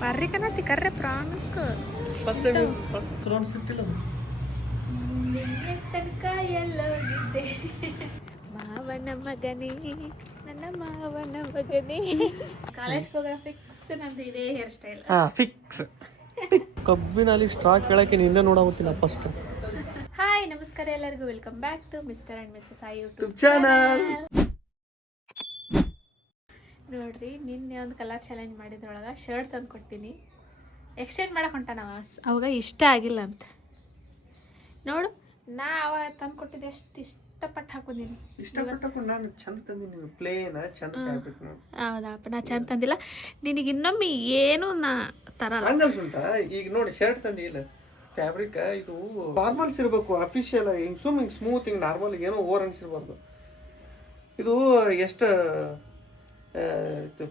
ಬರ್ರಿ ಕಣತಿ ಕರ್ರೆ ಪ್ರಾಮಿಸ್ಕೊ first time first round ಸಿಕ್ತಿಲ್ಲ ತನಕ ಎಲ್ಲೋಗಿದ್ದೆ ಮಾವನ ಮಗನೇ ನನ್ನ ಮಾವನ ಮಗನೇ ಕಾಲೇಜ್ಗೆ ಹೋಗೋ ಫಿಕ್ಸ್ ನಂದು ಇದೇ ಹೇರ್ ಸ್ಟೈಲ್. ಫಿಕ್ಸ್. ಕಬ್ಬಿನಲ್ಲಿ ಸ್ಟ್ರಾ ಕೇಳಕ್ಕೆ ನಿನ್ನೆ ನೋಡಾಗುತ್ತಿಲ್ಲ ಫಸ್ಟ್. ಹಾಯ್ ನಮಸ್ಕಾರ ಎಲ್ಲರಿಗೂ, welcome back to mister and missus I YouTube channel. ನೋಡ್ರಿ, ನಿನ್ನೆ ಒಂದು ಕಲರ್ ಚಾಲೆಂಜ್ ಮಾಡಿದ್ರೊಳಗೆ ಶರ್ಟ್ ತಂದು ಕೊಡ್ತೀನಿ, ಎಕ್ಸ್ಚೇಂಜ್ ಮಾಡಕ್ಕೆ ಹೊಂಟಾನವ. ಅವಾಗ ಇಷ್ಟ ಆಗಿಲ್ಲ ಅಂತ ನೋಡು, ನಾ ಅವ ತಂದು ಕೊಟ್ಟಿದ್ದೆ ಅಷ್ಟು ಇಷ್ಟಪಟ್ಟು ಹಾಕೊಂಡಿನಿ. ಇಷ್ಟಪಟ್ಟು ನಾನು ಚಂದ ತಂದಿನಿ, ಪ್ಲೇನ್ ಚಂದ ಫ್ಯಾಬ್ರಿಕ್. ಹೌದಪ್ಪ, ನಾ ಚಂದ ತಂದಿಲ್ಲ. ನಿನಗೆ ಇನ್ನೊಮ್ಮೆ ಏನು ನಾ ತರಲ್ಲ. ಹಂಗಲ್ ಸುಂಟ. ಈಗ ನೋಡಿ ಶರ್ಟ್ ತಂದಿಲ್ಲ, ಫ್ಯಾಬ್ರಿಕ್ ಇದು ನಾರ್ಮಲ್ಸ್ ಇರಬೇಕು, ಅಫಿಷಿಯಲ್. ಹಿಂಗೆ ಸುಮ್ ಹಿಂಗೆ ಸ್ಮೂತ್, ಹಿಂಗೆ ನಾರ್ಮಲ್, ಏನೋ ಓವರ್ ಅನ್ಸಿರ್ಬಾರ್ದು. ಇದು ಎಷ್ಟು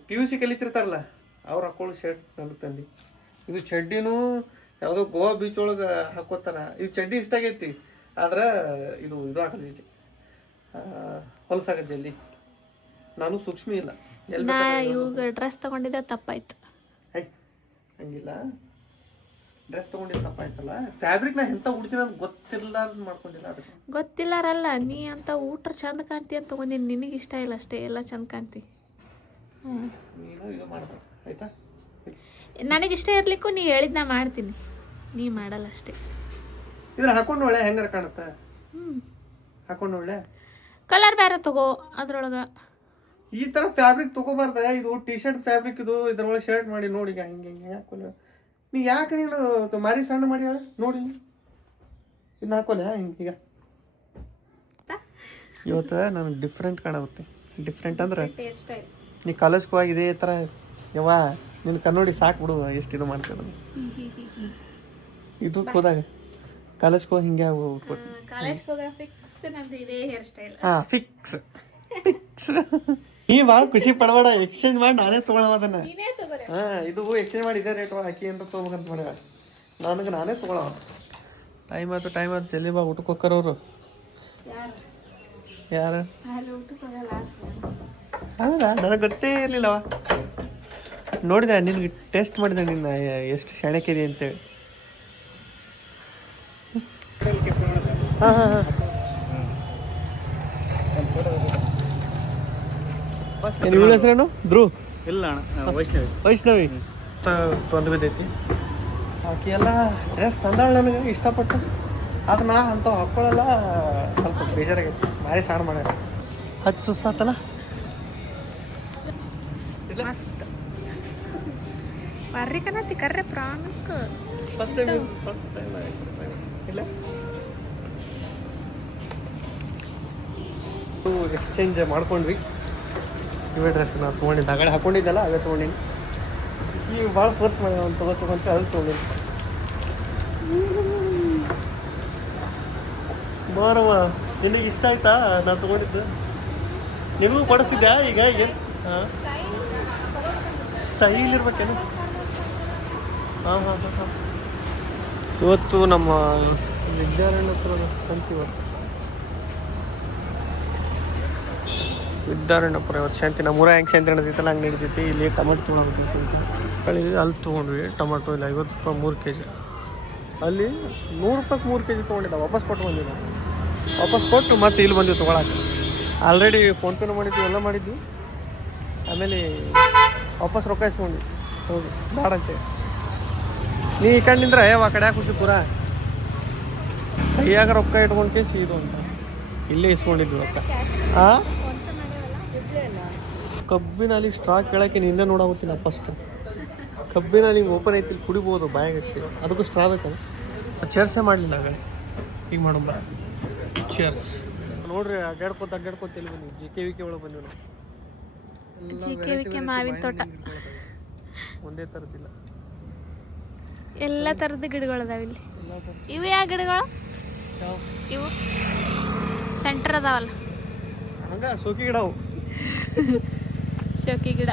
PUC ಕಲಿತಿರ್ತಾರಲ್ಲ ಅವ್ರು ಹಾಕೊಳ್ಳೋ ಶರ್ಟ್ ನನಗೆ ತಂದು. ಇದು ಚಡ್ಡಿನೂ ಯಾವುದೋ ಗೋವಾ ಬೀಚ್ ಒಳಗೆ ಹಾಕೋತಾರ. ಇದು ಚಡ್ಡಿ ಇಷ್ಟ ಆಗೈತಿ, ಆದ್ರೆ ಇದು ಆಗಲ್ಲ, ಇಲ್ಲಿ ಹೊಲಸಾಗತ್ತೆ ಜಲ್ದಿ. ನಾನು ಸೂಕ್ಷ್ಮ ಇಲ್ಲ. ನಾ ಇವಾಗ ಡ್ರೆಸ್ ತಗೊಂಡಿದ್ದೆ ತಪ್ಪಾಯ್ತು. ಹಂಗಿಲ್ಲ, ಡ್ರೆಸ್ ತಗೊಂಡಿದ್ದು ತಪ್ಪಾಯ್ತಲ್ಲ. ಫ್ಯಾಬ್ರಿಕ್ ನಾ ಎಂತ ಉಡ್ತೀನಿ ಅಂತ ಗೊತ್ತಿಲ್ಲ ಮಾಡ್ಕೊಂಡಿಲ್ಲ. ಅದಕ್ಕೆ ಗೊತ್ತಿಲ್ಲಾರಲ್ಲ, ನೀ ಅಂತ ಊಟ ಚಂದ ಕಾಣ್ತಿ ಅಂತ ತಗೊಂಡಿನಿ. ನಿನಗೆ ಇಷ್ಟ ಇಲ್ಲ ಅಷ್ಟೇ, ಎಲ್ಲ ಚಂದ ಕಾಣ್ತಿ. ನೀನು ಇದು ಮಾಡ್ಬೇಕು ಆಯ್ತಾ. ನನಗೆ ಇಷ್ಟ ಇರ್ಲಿಕ್ಕೂ ನೀ ಹೇಳಿದ್ ನಾ ಮಾಡ್ತೀನಿ, ನೀ ಮಾಡಲ್ಲ ಅಷ್ಟೇ. ಇದ್ರ ಹಾಕೊಂಡು ಒಳ್ಳೆ ಹೆಂಗಾರ ಕಾಣುತ್ತ. ಹಾಕೊಂಡು ಒಳ್ಳೆ ಕಲರ್ ಬೇರೆ ತಗೋ ಅದ್ರೊಳಗೆ. ಈ ಥರ ಫ್ಯಾಬ್ರಿಕ್ ತೊಗೋಬಾರ್ದ. ಇದು ಟಿ ಶರ್ಟ್ ಫ್ಯಾಬ್ರಿಕ್, ಇದು ಇದ್ರೊಳಗೆ ಶರ್ಟ್ ಮಾಡಿ ನೋಡಿ. ಹಿಂಗೆ ಹಿಂಗೆ ಹಾಕೊಲ್ಲ ನೀ. ಯಾಕೆ ನೀನು ಮಾರಿ ಸಣ್ಣ ಮಾಡಿ ಹೇಳ ನೋಡಿ. ಇದನ್ನ ಹಾಕೋಲ್ಲ ಹಿಂಗೆ. ಈಗ ಇವತ್ತು ನನಗೆ ಡಿಫ್ರೆಂಟ್ ಕಾಣುತ್ತೆ. ಡಿಫ್ರೆಂಟ್ ಅಂದ್ರೆ ನೀ ಕಾಲೇಜ್ಗೆ ಹೋಗಿ ಇದೇ ಥರ ಯವ್ವ ನಿನ್ನ ಕನ್ನೋಡಿ ಸಾಕು ಬಿಡು, ಎಷ್ಟು ಇದು ಮಾಡ್ತಿರೋದು. ಇದು ಹೋದಾಗ ಕಾಲೇಜ್ಗೆ ಹೋಗಿ ಹಿಂಗೆ ಫಿಕ್ಸ್ ಫಿಕ್ಸ್. ನೀ ಭಾಳ ಖುಷಿ ಪಡಬೇಡ, ಎಕ್ಸ್ಚೇಂಜ್ ಮಾಡಿ ನಾನೇ ತೊಗೊಳವ ಅದನ್ನ. ಇದು ಎಕ್ಸ್ಚೇಂಜ್ ಮಾಡಿ ಇದೇ ರೇಟ್ ಹಾಕಿ ಅಂತ ತೊಗೋಬೇಕಂತ ಮಾಡ್ಯಾರ. ನನಗೆ ನಾನೇ ತೊಗೊಳವ. ಟೈಮ್ ಆಯ್ತು ಜಲ್ದಿ ಬಾ, ಊಟಕ್ಕೆ ಹೋಗ್ತಾರವ್ರು. ಯಾರು? ಹೌದಾ, ನನಗೆ ಗೊತ್ತೇ ಇರಲಿಲ್ಲವ. ನೋಡಿದೆ, ನಿನ್ಗೆ ಟೆಸ್ಟ್ ಮಾಡಿದೆ ನಿನ್ನ ಎಷ್ಟು ಶಾಣಕ್ಯದಿ ಅಂತೇಳಿ. ನಿಮ್ಮ ಹೆಸರೇನು? ಧ್ರುವ್? ಇಲ್ಲ ಅಣ್ಣ, ವೈಷ್ಣವಿ ತೊಂದು ಬಿದ್ದೈತಿ. ಆಕೆ ಎಲ್ಲ ಡ್ರೆಸ್ ತಂದಾಳ ನನಗೆ ಇಷ್ಟಪಟ್ಟು. ಅದು ನಾ ಅಂತ ಹಾಕ್ಕೊಳ್ಳಲ್ಲ, ಸ್ವಲ್ಪ ಬೇಜಾರಾಗೈತಿ. ಭಾರಿ ಸಾರು ಮಾಡ್ಯಾರ, ಹಚ್ಚು ಸುಸ್ತಾತಲ್ಲ. ಮಸ್ತ್ ಬರ್ರಿ ಕಣತಿ ಕರ್ರೆ ಪ್ರಾಮಿಸ್ಕೊ. ಫಸ್ಟ್ ಟೈಮ್ ಇಲ್ಲ ಎಕ್ಸ್ಚೇಂಜ್ ಮಾಡ್ಕೊಂಡ್ವಿ. ಇವೇ ಡ್ರೆಸ್ ನಾವು ತೊಗೊಂಡಿದ್ದು ಆಗಡೆ ಹಾಕೊಂಡಿದ್ದಲ್ಲ, ಅವೇ ತೊಗೊಂಡಿನಿ. ಈಗ ಭಾಳ ಫೋರ್ಸ್ ಮಾಡಿ ಅವ್ನು ತೊಗೊಂತ ಅದು ತೊಗೊಂಡಿನಿ. ಬಾರವ್ವ, ನಿನಗೆ ಇಷ್ಟ ಆಯ್ತಾ ನಾನು ತೊಗೊಂಡಿದ್ದು? ನಿನಗೂ ಕೊಡಿಸಿದ್ಯಾ? ಈಗ ಏನು ಸ್ಟೈಲ್ ಇರ್ಬೇಕೇನು? ಹಾಂ. ಇವತ್ತು ನಮ್ಮ ವಿದ್ಯಾರಣ್ಯಪುರದ ಸಂತೆ. ವಿದ್ಯಾರಣ್ಯಪುರ ಇವತ್ತು ಶಾಂತಿ. ನಮ್ಮೂರ ಹೆಂಗೆ ಶಾಂತಿ ನಡೀತೈತಲ್ಲ ಹಂಗೆ ನಡೀತೈತಿ. ಇಲ್ಲಿ ಟೊಮೆಟೊ ತೊಗೊಳಾಗುತ್ತೆ ಸಂತೆ. ಅಲ್ಲಿ ತೊಗೊಂಡ್ವಿ ಟೊಮೆಟೊ. ಇಲ್ಲ 50 ರೂಪಾಯಿ 3 kg. ಅಲ್ಲಿ 100 ರೂಪಾಯಿಗೆ 3 kg ತೊಗೊಂಡಿದ್ದ. ವಾಪಸ್ ಕೊಟ್ಟು ಬಂದಿದ್ದ. ವಾಪಸ್ ಕೊಟ್ಟು ಮತ್ತೆ ಇಲ್ಲಿ ಬಂದಿವಿ ತೊಗೊಳಕ್ಕೆ. ಆಲ್ರೆಡಿ ಫೋನ್ಪೇನೂ ಮಾಡಿದ್ವಿ, ಎಲ್ಲ ಮಾಡಿದ್ವಿ. ಆಮೇಲೆ ವಾಪಸ್ ರೊಕ್ಕ ಇಸ್ಕೊಂಡ್ವಿ. ಹೋಗಿ ಬೇಡಂತೇಳಿ. ನೀ ಈ ಕಡೆ ನಿಂದ್ರೆ ಆ ಕಡೆ ಹಾಕಿ ಪೂರ ಕೈಯಾಗ ರೊಕ್ಕ ಇಟ್ಕೊಂಡು ಕೇಸಿ ಇದು ಅಂತ ಇಲ್ಲೇ ಇಸ್ಕೊಂಡಿದ್ವಿ ರೊಕ್ಕ. ಹಾಂ, ಕಬ್ಬಿನಲ್ಲಿ ಸ್ಟ್ರಾ ಕೇಳಕ್ಕೆ ನಿನ್ನೆ ನೋಡಾಗುತ್ತಿಲ್ಲ ಫಸ್ಟ್. ಕಬ್ಬಿನಲ್ಲಿ ಹಿಂಗೆ ಓಪನ್ ಐತಿ, ಕುಡಿಬೋದು ಬಾಯಾಗಕ್ಕೆ. ಅದಕ್ಕೂ ಸ್ಟ್ರಾ ಬೇಕಲ್ಲ. ಚೇರ್ಸೇ ಮಾಡಲಿಲ್ಲ ಆಗ. ಈಗ ಮಾಡೋಣ ಚೇರ್ಸ್. ನೋಡ್ರಿ, ಅಡ್ಡಾಡ್ಕೊತ ಇಲ್ಲಿ ಬಂದ್ವಿ. JKVK ಒಳಗೆ ಬಂದ್ವಿ ನಾವು. JKVK ಮಾವಿನ ತೋಟ, ಒಂದೇ ಥರದ್ದಿಲ್ಲ, ಎಲ್ಲ ಥರದ ಗಿಡಗಳದಾವ ಇಲ್ಲಿ. ಇವು ಯಾವ ಗಿಡಗಳು? ಇವು ಸೆಂಟರ್ ಅದಾವಲ್ಲ, ಹಂಗ ಸೋಕಿ ಗಿಡ ಅವು. ಶೋಕಿ ಗಿಡ.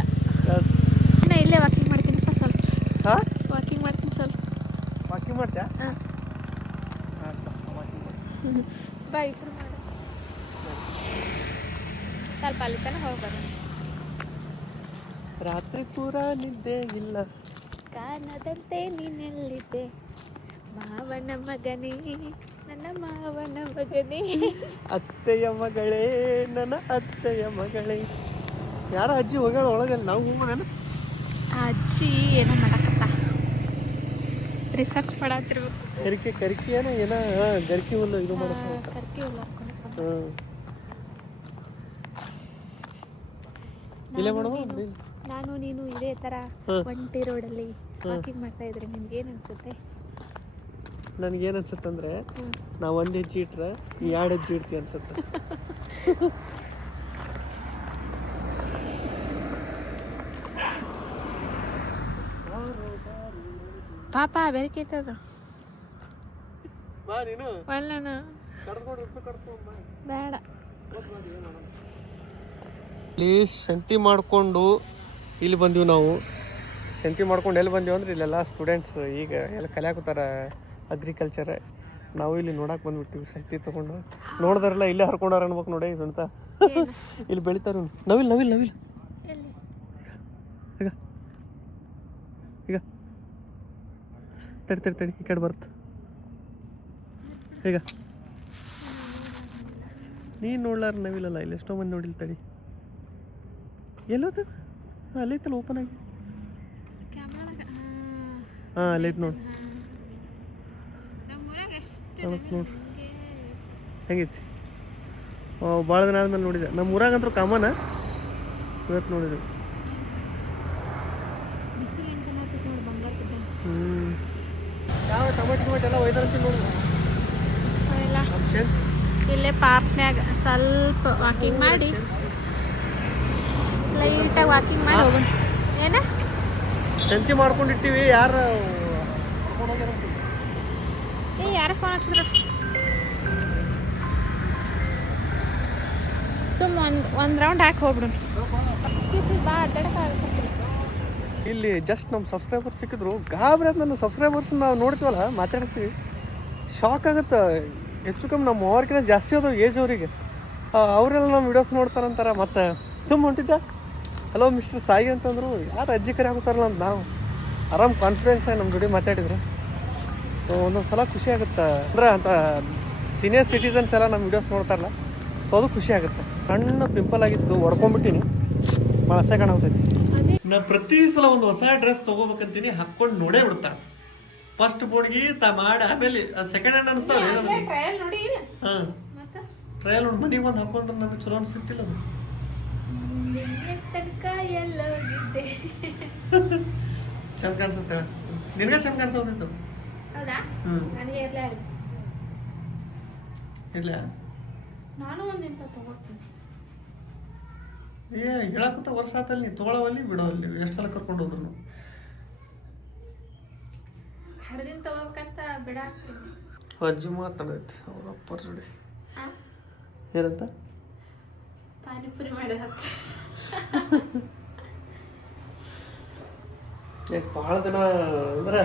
ಇಲ್ಲೇ ವಾಕಿಂಗ್ ಮಾಡ್ತೀನಿಪ್ಪ ಸ್ವಲ್ಪ. ಹಾಂ, ವಾಕಿಂಗ್ ಮಾಡ್ತೀನಿ ಸ್ವಲ್ಪ. ವಾಕಿಂಗ್ ಮಾಡ್ತೀಯಾ? ಹಾಂ, ಬಾಯ್ ಶುರು ಮಾಡು. ಸ್ವಲ್ಪ ಅಲ್ಲಿ ತನಕ ಹೋಗ್ಬಾರ. ರಾತ್ರಿ ಪೂರ ನಿದ್ದೆ ಇಲ್ಲ, ಕಾಣದಂತೆ ನೀನೆಲ್ಲಿದ್ದೆ ಮಾವನ ಮಗನೇ ನನ್ನ ಮಾವನ ಮಗನೇ. ಅತ್ತೆಯ ಮಗಳೇ ನನ್ನ ಅತ್ತೆಯ ಮಗಳೇ. ಯಾರ ಅಜ್ಜಿ ಹೋಗ್ಯಾಳ ಒಳಗಲ್ಲಿ ನಾವು ಹೋಗೋಣ. ಆ ಅಜ್ಜಿ ಏನೋ ಮಾಡಕತ್ತ, ರಿಸರ್ಚ್ ಮಾಡತ್ತಿರ್ಬೇಕು. ಕರಿಕೆ ಏನ ಗರ್ಕಿ ಹುಲ್ಲು ಇದು ಮಾಡ್ತಾರೆ. ಕರ್ಕಿ ಹುಲ್ಲು ಹಾಕೊಂಡು ಇಲ್ಲೇ ಮಾಡುವ. ನಾನು ನೀನು ಇದೇ ತರ ಒಂಟಿ ರೋಡಲ್ಲಿ ವಾಕಿಂಗ್ ಮಾಡ್ತಾ ಇದ್ರೆ ನಿಮ್ಗೆ ಏನ್ ಅನ್ಸುತ್ತೆ? ನನಗೇನು ಅನ್ಸುತ್ತಂದ್ರೆ ನಾವು ಒಂದು ಹೆಜ್ಜೆ ಇಟ್ರೆ 2 ಹೆಜ್ಜೆ ಇಡ್ತೀವಿ ಅನ್ಸುತ್ತೆ. ಪಾಪ ಬೆರಕೈತದ ಬಾ ನೀನು ಒಳ್ಳನ ಬೇಡ. ಇಲ್ಲಿ ಸಂತಿ ಮಾಡಿಕೊಂಡು ಇಲ್ಲಿ ಬಂದೀವಿ ನಾವು. ಸಂತಿ ಮಾಡ್ಕೊಂಡು ಎಲ್ಲಿ ಬಂದೀವಿ ಅಂದ್ರೆ ಇಲ್ಲೆಲ್ಲ ಸ್ಟೂಡೆಂಟ್ಸ್ ಈಗ ಎಲ್ಲ ಕಲಿಯಾಕತ್ತಾರ ಅಗ್ರಿಕಲ್ಚರ್. ನಾವು ಇಲ್ಲಿ ನೋಡಕ್ಕೆ ಬಂದ್ಬಿಟ್ಟಿವಿ ಸಂತಿ ತೊಗೊಂಡು. ನೋಡಿದಾರಲ್ಲ ಇಲ್ಲೇ ಹರ್ಕೊಂಡಾರ ಅನ್ಬೇಕು ನೋಡಿ ಅಂತ. ಇಲ್ಲಿ ಬೆಳಿತಾರ ನವಿಲ್ ನವಿಲ್ ನವಿಲ್. ಈಗ ಈಗ ತಡಿ ಈ ಕಡೆ ಬರ್ತ. ಈಗ ನೀನು ನೋಡ್ಲಾರ ನವಿಲಲ್ಲ, ಇಲ್ಲಿ ಎಷ್ಟೋ ಮಂದಿ ನೋಡಿಲ್ಲ. ತಡಿ ಎಲ್ಲೋದ ಅಲ್ಲೈತಲ್ಲ ಓಪನ್ ಆಗಿ. ಹಾಂ ಅಲ್ಲೈತೆ ನೋಡಿ. ನೋಡಿ ಹೆಂಗೈತಿ. ಭಾಳ ದಿನ ಆದ್ಮೇಲೆ ನೋಡಿದೆ. ನಮ್ಮ ಊರಾಗಂತೂ ಕಾಮನ್, ಇವತ್ತು ನೋಡಿದ್ವಿ. ಯಾವ ಟೊಮೆಟೊ ಎಲ್ಲ ಒಯ್ದಾರಂತ ನೋಡಿ. ಇಲ್ಲೇ ಪಾರ್ಕ್ನ್ಯಾಗ ಸ್ವಲ್ಪ ವಾಕಿಂಗ್ ಮಾಡಿ ಲೈಟಾಗಿ ವಾಕಿಂಗ್ ಮಾಡಿ ಹೋಗೋಣ. ಏನ ಸಂತಿ ಮಾಡ್ಕೊಂಡಿಟ್ಟಿವಿ. ಯಾರು ಯಾರ ಫೋನ್ ಹಚ್ಚಿದ್ರು? ಸುಮ್ಮ ಒಂದು ರೌಂಡ್ ಹಾಕಿ ಹೋಗ್ಬಿಡು. ಬಾ ಅಡ್ಡಾಡಕ್ಕಾಗತ್ತೆ. ಇಲ್ಲಿ ಜಸ್ಟ್ ನಮ್ಮ ಸಬ್ಸ್ಕ್ರೈಬರ್ಸ್ ಸಿಕ್ಕಿದ್ರು. ಗಾಬರಿ ಆದ ನನ್ನ ಸಬ್ಸ್ಕ್ರೈಬರ್ಸ್ ನಾವು ನೋಡ್ತೀವಲ್ಲ, ಮಾತಾಡಿಸ್ತೀವಿ, ಶಾಕ್ ಆಗುತ್ತೆ. ಹೆಚ್ಚು ಕಮ್ಮಿ ನಮ್ಮ ಅವ್ರಿಗಿಂತ ಜಾಸ್ತಿ ಅದಾವ ಏಜ್ ಅವರಿಗೆ. ಅವರೆಲ್ಲ ನಮ್ಮ ವಿಡಿಯೋಸ್ ನೋಡ್ತಾರಂತಾರೆ. ಮತ್ತು ತುಂಬ ಹೊಂಟಿದ್ದೆ ಹಲೋ ಮಿಸ್ಟರ್ ಸಾಯಿ ಅಂತಂದರು. ಯಾರು ಅಜ್ಜಿ ಕರೆ ಆಗುತ್ತಾರಲ್ಲ ಅಂತ ನಾವು ಆರಾಮ್ ಕಾನ್ಫಿಡೆನ್ಸ್ ಆಗಿ ನಮ್ಮ ಜೋಡಿ ಮಾತಾಡಿದ್ರು. ಒಂದೊಂದು ಸಲ ಖುಷಿ ಆಗುತ್ತೆ. ಅಂದರೆ ಅಂತ ಸೀನಿಯರ್ ಸಿಟಿಸನ್ಸ್ ಎಲ್ಲ ನಮ್ಮ ವಿಡಿಯೋಸ್ ನೋಡ್ತಾರಲ್ಲ, ಸೊ ಅದು ಖುಷಿ ಆಗುತ್ತೆ. ಸಣ್ಣ ಪಿಂಪಲ್ ಆಗಿತ್ತು, ಹೊಡ್ಕೊಂಡ್ಬಿಟ್ಟಿನಿ, ಭಾಳ ಅಸಹ್ಯ ಕಾಣತೈತಿ. ನಾ ಪ್ರತಿ ಸಲ ಒಂದು ಹೊಸ ಡ್ರೆಸ್ ತೊಗೋಬೇಕಂತೀನಿ, ಹಾಕ್ಕೊಂಡು ನೋಡೇ ಬಿಡ್ತಾಳೆ. ಫಸ್ಟ್ ಬೋರ್ಡ್ಗೆ ಮಾಡಿ ಆಮೇಲೆ ಸೆಕೆಂಡ್ ಹ್ಯಾಂಡ್ ಅನಿಸ್ತಾವೆ. ಹಾಂ ಟ್ರಯಲ್ ನೋಡಿ ಮನೆಗೆ ಬಂದು ಹಾಕೊಂಡ್ರೆ ನನಗೆ ಚಲೋ ಅನಿಸ್ತಿಲ್ಲ. ಅದು ಚಂದ ಕಾಣಿಸುತ್ತೆ. ನಿನಗೆ ಚಂದ ಕಾಣಿಸೋದಿತ್ತು. ಇಲ್ಲ ಹೇಳಕ್ಕಂತ ವರ್ಷ ಆತಲ್ಲಿ ನೀ ತೊಗೊಳವಲ್ಲಿ ಬಿಡೋಲ್ಲಿ. ಎಷ್ಟು ಸಲ ಕರ್ಕೊಂಡು ಹೋದ್ರು ಹಡದಿನ ತಗೋಬೇಕಂತ ಬಿಡಾಕ್ತೀನಿ. ಅಜ್ಜಿ ಮಾತಾಡೈತಿ ಅವ್ರ ಅಪ್ಪರ ಜೋಡಿ. ಏನಂತ ಪಾನಿಪುರಿ ಮಾಡಿರತ್ತ. ಎಷ್ಟು ಭಾಳ ದಿನ ಅಂದ್ರೆ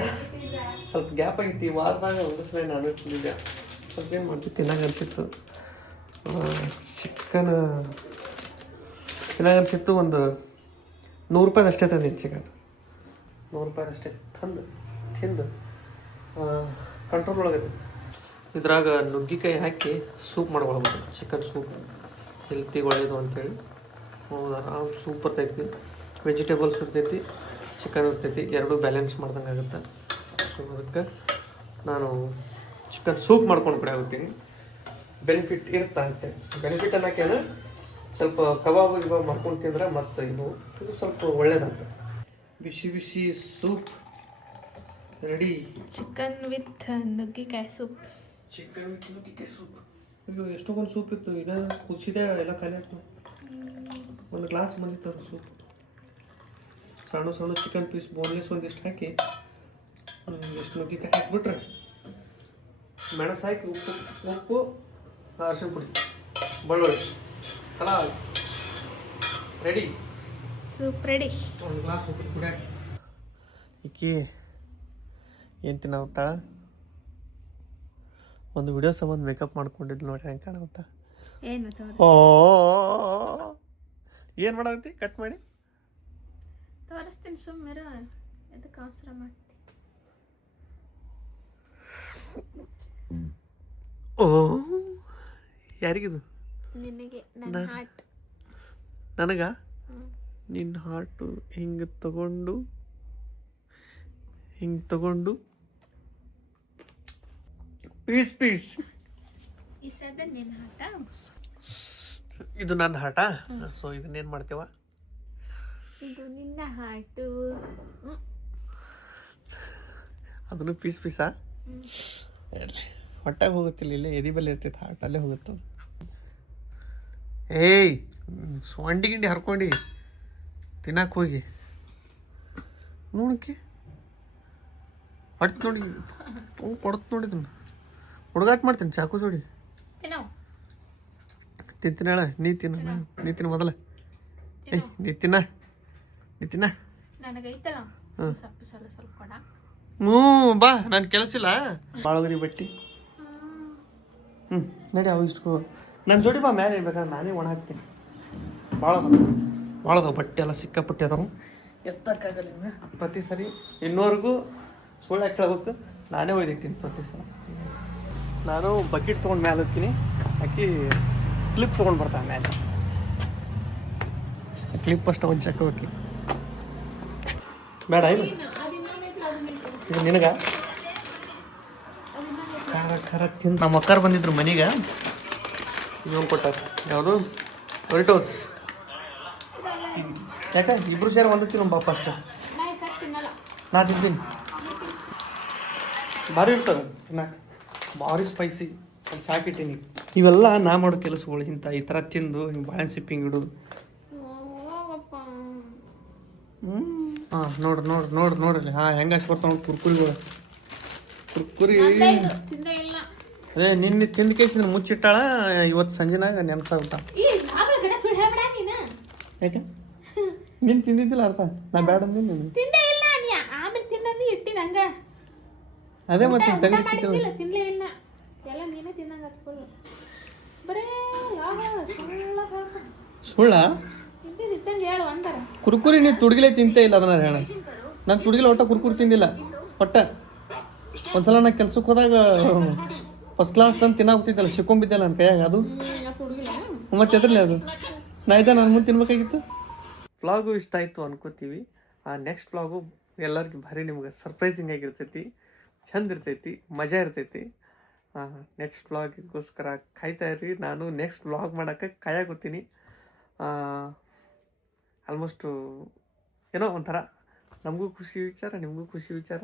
ಸ್ವಲ್ಪ ಗ್ಯಾಪ್ ಆಗಿತ್ತು. ಈ ವಾರದಾಗ ಒಂದು ಸಲ ನಾನ್ ವೆಜ್ ತಿಂದಿದ್ದೆ. ಸ್ವಲ್ಪ ಏನು ಮಾಡ್ತೀವಿ ತಿನ್ನಾಗ ಅನಿಸಿತ್ತು. ಚಿಕನ್ ತಿನ್ನಾಗ ಅನಿಸಿತ್ತು. ಒಂದು 100 ರೂಪಾಯಿದಷ್ಟೇ ತಂದಿನಿ ಚಿಕನ್. 100 ರೂಪಾಯಿದಷ್ಟೇ ತಿಂದು ಕಂಟ್ರೋಲ್ ಒಳಗೈತೆ. ಇದ್ರಾಗ ನುಗ್ಗಿಕಾಯಿ ಹಾಕಿ ಸೂಪ್ ಮಾಡ್ಕೊಳ್ಬೋದು. ಚಿಕನ್ ಸೂಪ್ ಹೆಲ್ತಿಗೆ ಒಳ್ಳೆಯದು ಅಂಥೇಳಿ. ಹೌದು, ಆರಾಮ್ ಸೂಪ್ ಬರ್ತೈತಿ. ವೆಜಿಟೇಬಲ್ಸ್ ಇರ್ತೈತಿ, ಚಿಕನ್ ಇರ್ತೈತಿ, ಎರಡೂ ಬ್ಯಾಲೆನ್ಸ್ ಮಾಡ್ದಂಗೆ ಆಗುತ್ತೆ. ಸೊ ಅದಕ್ಕೆ ನಾನು ಚಿಕನ್ ಸೂಪ್ ಮಾಡ್ಕೊಂಡು ಬಿಡಾಗುತ್ತೀನಿ. ಬೆನಿಫಿಟ್ ಇರುತ್ತಾ ಅಂತೇಳಿ. ಬೆನಿಫಿಟ್ ಅನ್ನೋಕೇನು, ಸ್ವಲ್ಪ ಕಬಾಬ್ ಗಿಬಾಬ್ ಮಾಡ್ಕೊಂಡು ತಿಂದ್ರೆ ಮತ್ತು ಇದು ಸ್ವಲ್ಪ ಒಳ್ಳೇದಂತ. ಬಿಸಿ ಬಿಸಿ ಸೂಪ್ ರೆಡಿ. ಚಿಕನ್ ವಿತ್ ನುಗ್ಗಿಕಾಯಿ ಸೂಪ್. ಚಿಕನ್ ವಿತ್ ನುಗ್ಗಿಕಾಯಿ ಸೂಪ್. ಇದು ಎಷ್ಟೊಂದು ಸೂಪ್ ಇತ್ತು. ಇನ್ನೂ ಕುದಿಸಿದೆ, ಎಲ್ಲ ಖಾಲಿ ಆಯ್ತು. ಒಂದು ಗ್ಲಾಸ್ ಬಂದಿತ್ತು ಸೂಪ್. ಸಣ್ಣ ಸಣ್ಣ ಚಿಕನ್ ಪೀಸ್ ಬೋನ್ಲೆಸ್ ಒಂದಿಷ್ಟು ಹಾಕಿ ಎಷ್ಟು ನುಗ್ಗಿಕಾಯಿ ಹಾಕಿಬಿಟ್ರೆ, ಮೆಣಸು ಹಾಕಿ ಉಪ್ಪು ಅರಿಶಿನ ಪುಡಿ, ಬೆಳ್ಳುಳ್ಳಿ, ಕಲಾಸ್ ರೆಡಿ. Soup ready. ಒಂದು ಗ್ಲಾಸ್ ಉಪ್ಪು ಕುಡಿಯಾಕ ಈಕಿ ಏನು ತಿನ್ನಾಗುತ್ತಾಳ. ಒಂದು ವಿಡಿಯೋ ಸಂಬಂಧ ಮೇಕಪ್ ಮಾಡ್ಕೊಂಡಿದ್ದು ನೋಡಿ ಹೆಂಗೆ ಕಾಣುತ್ತಾ. ಏನು ಮಾಡಾಕತ್ತಿ? ಕಟ್ ಮಾಡಿ ತೋರಿಸ್ತೀನಿ ಸುಮ್ಮನೆ. ಅದಕ್ಕೆ ಅವಸರ ಮಾಡ್ತಿ. ಓ ಯಾರಿಗಿದು? ನಿನಗೆ ನನ್ನ ಹಾರ್ಟ್. ನನಗ ನಿನ್ನ ಹಾರ್ಟು ಹಿಂಗೆ ತಗೊಂಡು ಪೀಸ್ ಪೀಸ್. ಈ ಸದ ನಿನ್ನ ಹಾಟ, ಇದು ನನ್ನ ಹಾಟ. ಸೊ ಇದನ್ನೇನು ಮಾಡ್ತೇವ? ಇದು ನಿನ್ನ ಹಾಟು. ಅದನ್ನು ಪೀಸ್ ಪೀಸಾ? ಹೊಟ್ಟಾಗ ಹೋಗುತ್ತಿಲ್ಲ, ಇಲ್ಲೇ ಎದಿ ಬಲ್ಲಿ ಇರ್ತೈತೆ ಹಾಟ್, ಅಲ್ಲೇ ಹೋಗುತ್ತೆ. ಏಯ್ ಸೊಂಡಿ ಗಿಂಡಿ ಹರ್ಕೊಂಡು ತಿನ್ನಕ್ಕೆ ಹೋಗಿ ನೋಡಕ್ಕೆ ಹೊಟ್ಟು ನೋಡಿ ಕೊಡತ್ ನೋಡಿದನ್ನು ಹುಡುಗಾಟ ಮಾಡ್ತೀನಿ ಚಾಕು ಜೋಡಿ. ತಿಂತೀನಿ ಹೇಳ, ನೀ ತಿನ್ನ ಮೊದಲ. ಏಯ್ ನೀ ತಿನ್ನ. ನನಗೈತಲ್ಲ ಸ್ವಲ್ಪ ಸ್ವಲ್ಪ ಕೊಡ. ಬಾ, ನಾನು ಕೆಲಸ ಇಲ್ಲ. ಬಾಳಗದಿ ಬಟ್ಟಿ ನಡಿ, ಅವು ಇಷ್ಟು ನನ್ನ ಜೋಡಿ ಬಾ, ಮೇಲೆ ಇರ್ಬೇಕಾದ್ರೆ ನಾನೇ ಒಣ ಹಾಕ್ತೀನಿ. ಭಾಳ ಅದಾವ ಬಟ್ಟೆ ಎಲ್ಲ, ಸಿಕ್ಕಾಪಟ್ಟೆ ಅದಾವು, ಎತ್ತಕ್ಕಾಗಲ್ಲ. ಪ್ರತಿ ಸರಿ ಇನ್ನೂವರೆಗೂ ಸುಳ್ಳು ಹಾಕಿ ನಾನೇ ಒಯ್ದಿರ್ತೀನಿ ಪ್ರತಿ ಸಲ. ನಾನು ಬಕೆಟ್ ತೊಗೊಂಡು ಮೇಲೆ ಹೋಗ್ತೀನಿ, ಆಕಿ ಕ್ಲಿಪ್ ತೊಗೊಂಡು ಬರ್ತಾನೆ ಮೇಲೆ. ಕ್ಲಿಪ್ ಅಷ್ಟು ಒಂದು ಚೆಕ್ ಹೋಗಿ ಬೇಡ. ಇದು ನಿನಗ ಖರ ತಿಂದು ನಮ್ಮ ಅಕ್ಕಾರ ಬಂದಿದ್ರು ಮನೆಗೆ, ಇವ್ ಕೊಟ್ಟಾರ. ಯಾವುದು ಒರಿಟೋಸ್. ಯಾಕೆ ಇಬ್ರು ಸೇರಿ ಒಂದು ತಿನ್ನೋ ಫಸ್ಟ್. ನಾ ತಿಂತೀನಿ, ಭಾರಿ ಇರ್ತವೆ ತಿನ್ನಕ್ಕೆ, ಭಾರಿ ಸ್ಪೈಸಿ. ಒಂದು ಚಾಕಿಟ್ಟೀನಿ. ಇವೆಲ್ಲ ನಾ ಮಾಡೋ ಕೆಲಸಗಳು ಈ ಥರ ತಿಂದು ಹಿಂಗೆ ಬಾಳೆಹಣ್ಣು ಸಿಪ್ಪಿಂಗ್ ಇಡೋದು. ಹಾಂ ನೋಡ್ರಿ ಹಾಂ ಹೆಂಗೆ ಹಚ್ಕೊಡ್ತಾವ ನೋಡಿ ಕುರ್ಕುರಿ. ಅದೇ ನಿನ್ನೆ ತಿಂದ ಕೇಸಿನ ಮುಚ್ಚಿಟ್ಟಾಳ, ಇವತ್ತು ಸಂಜೆನಾಗ ನೆನಪಾಗ್ಬಿಟ್ಟ. ಯಾಕೆ ನೀನು ತಿಂದಿದ್ದಿಲ್ಲ ಅರ್ಥ, ನಾ ಬೇಡ ಅಂದಿನಿ. ಅದೇ ಮತ್ತೆ ತಿನ್ಲೇ ಇಲ್ಲ ಎಲ್ಲ ನೀನೇ ತಿನ್ನಂಗ ಬರೇ ಸುಳ್ಳ ಹೇಳು ಅಂತಾರ. ಕುರ್ಕುರಿ ನೀನು ತುಡುಗಿಲೇ ತಿಂತೇ ಇಲ್ಲ, ಅದನ್ನ ಹೇಳ. ನಾನು ತುಡುಗಿಲ ಒಟ್ಟ ಕುರ್ಕುರಿ ತಿಂದಿಲ್ಲ ಒಟ್ಟ. ಒಂದ್ಸಲ ನಾ ಕೆಲ್ಸಕ್ಕೆ ಹೋದಾಗ ಫಸ್ಟ್ ಕ್ಲಾಸ್ ತಂದು ತಿನ್ನಾಗ್ತಿದ್ದಲ್ಲ, ಸಿಕ್ಕೊಂಬಿದ್ದಲ್ಲ ನನ್ನ ಕೈಯಾಗ. ಅದು ಮತ್ತೆ ಎದ್ರಲ್ಲ ಅದು ನಾ ಇದ್ದ ನಾನು ಮುಂದೆ ತಿನ್ಬೇಕಾಗಿತ್ತು. ವ್ಲಾಗು ಇಷ್ಟ ಆಯಿತು ಅನ್ಕೋತೀವಿ. ನೆಕ್ಸ್ಟ್ ವ್ಲಾಗು ಎಲ್ಲರಿಗೂ ಭಾರಿ ನಿಮ್ಗೆ ಸರ್ಪ್ರೈಸಿಂಗ್ ಆಗಿರ್ತೈತಿ, ಚಂದ ಇರ್ತೈತಿ, ಮಜಾ ಇರ್ತೈತಿ. ನೆಕ್ಸ್ಟ್ ವ್ಲಾಗಿಗೋಸ್ಕರ ಕಾಯ್ತಾ ಇರ್ರಿ. ನಾನು ನೆಕ್ಸ್ಟ್ ವ್ಲಾಗ್ ಮಾಡೋಕ್ಕೆ ಕಾಯಾಗೋತೀನಿ. ಆಲ್ಮೋಸ್ಟು ಏನೋ ಒಂಥರ ನಮಗೂ ಖುಷಿ ವಿಚಾರ, ನಿಮಗೂ ಖುಷಿ ವಿಚಾರ,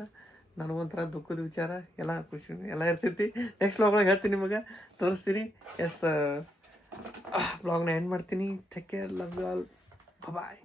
ನನಗೊಂಥರ ದುಃಖದ ವಿಚಾರ, ಎಲ್ಲ ಖುಷಿ ಎಲ್ಲ ಇರ್ತೈತಿ. ನೆಕ್ಸ್ಟ್ ವ್ಲಾಗ್ನಾಗ ಹೇಳ್ತೀನಿ, ನಿಮಗೆ ತೋರಿಸ್ತೀನಿ. ವ್ಲಾಗ್ನ ಎಂಡ್ ಮಾಡ್ತೀನಿ. Take care, love you all, bye.